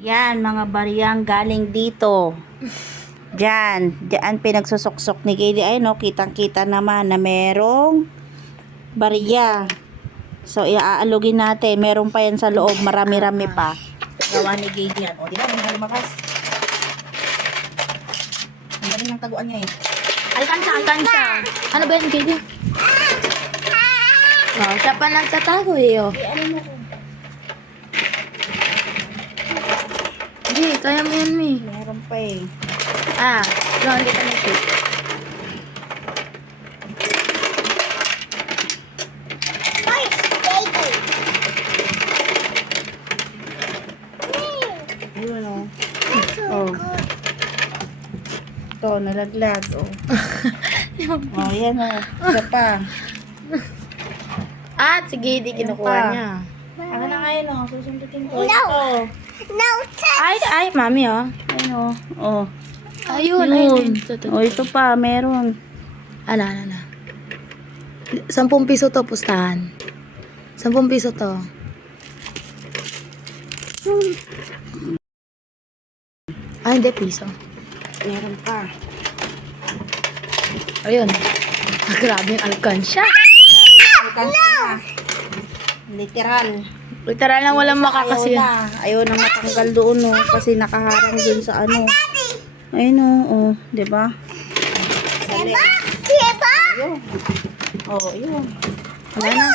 Yan, mga bariyang galing dito. Diyan pinagsusuksok ni Kaylee. Ay no, kitang-kita naman na merong bariya. So, iaalugin natin. Meron pa yan sa loob. Marami-rami pa. Gawa ni Kaylee yan. O, di ba? May lumabas. Ang galing ng taguan niya eh. Alkansya. Ano ba yan, Kaylee? Oh, siya pa nagtatago eh, oh. Ano mo ko? Hindi, kaya mo yan, Mi. Meron pa eh. Ah, no, hindi ka nag-shoot. Ayun o. Oh. Ito, nalaglag. Oh. Oh, yan o. Isa pa. At sige, di kinukuha pa. niya. Ano na ngayon o? Susundutin ko. Ito. Ay, mami, oh. Ayun o. Oh. Ayun, Yun. ayun. Oh, ito pa. Meron. Ano. 10 piso to, pustahan. 10 piso to. Ay, hindi, piso. Meron pa. Ayun. Ah, grabe yung alkansya. Literal. Literal lang walang makakasiya. Ayaw na matanggal doon o. Kasi nakaharang doon sa ano. Ayun o. Oh, diba? Ayun. Oh, ayun. Wala na.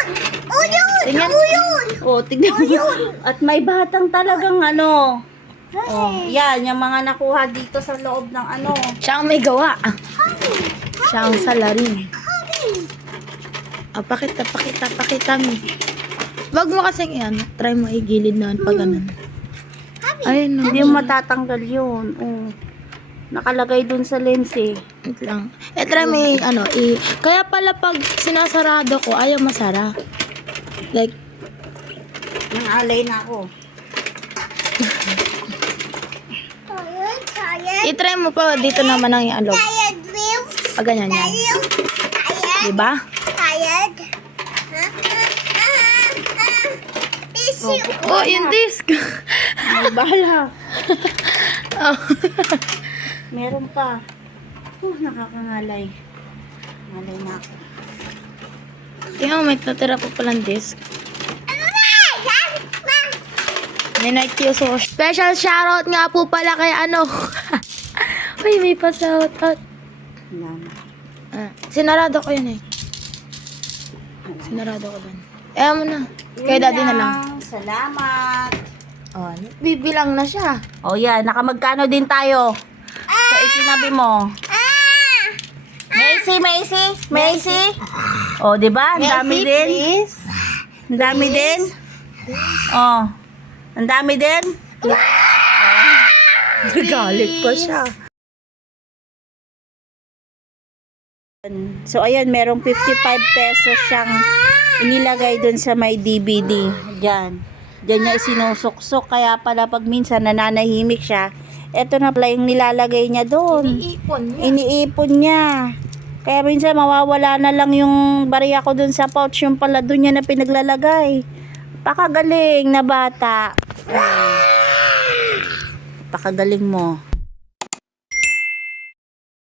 Tingnan. Oh, tignan mo. At may batang talagang ano. Oh, yan. Yung mga nakuha dito sa loob ng ano. Siya ang may gawa. Siya ang salarin. Ah, pakita mi. Wag mo kasing yan. Try mo igilid na pag ganun. Ayun, no. Hindi mo matatanggal yun. Oh. Nakalagay dun sa lens eh. Wait lang. Try mo kaya pala pag sinasarado ko, ayaw masara. Like, Nang alay na ako. i-try mo pa dito naman ang ialog. Pag ganyan yan. Diba? Oh, yung disc. Ay, bahala. Oh. Meron pa. Nakakangalay. Ngalay na ako. Tingnan mo, may natira pa palang disc. May Nike so special shoutout nga po pala kay Uy, may pa-shoutout. Sinarado ko yun eh. Sinarado ko dun. Mo na. Kay daddy na lang. Salamat. Oh, bibilang na siya. Oh, yan. Nakamagkano din tayo. Sa itinabi mo. Macy. Oh, di ba? Ang dami din. Please. Ang dami din. Oh. Ang dami din. Nagalit pa siya. So, ayan, merong 55 pesos siyang inilagay dun sa may DVD. Diyan. Diyan niya isinusuksok. Kaya pala pag minsan nananahimik siya, eto na pala yung nilalagay niya doon. Iniipon niya. Kaya minsan mawawala na lang yung bariya ko dun sa pouch. Yung pala dun niya na pinaglalagay. Pakagaling na bata. Pakagaling mo.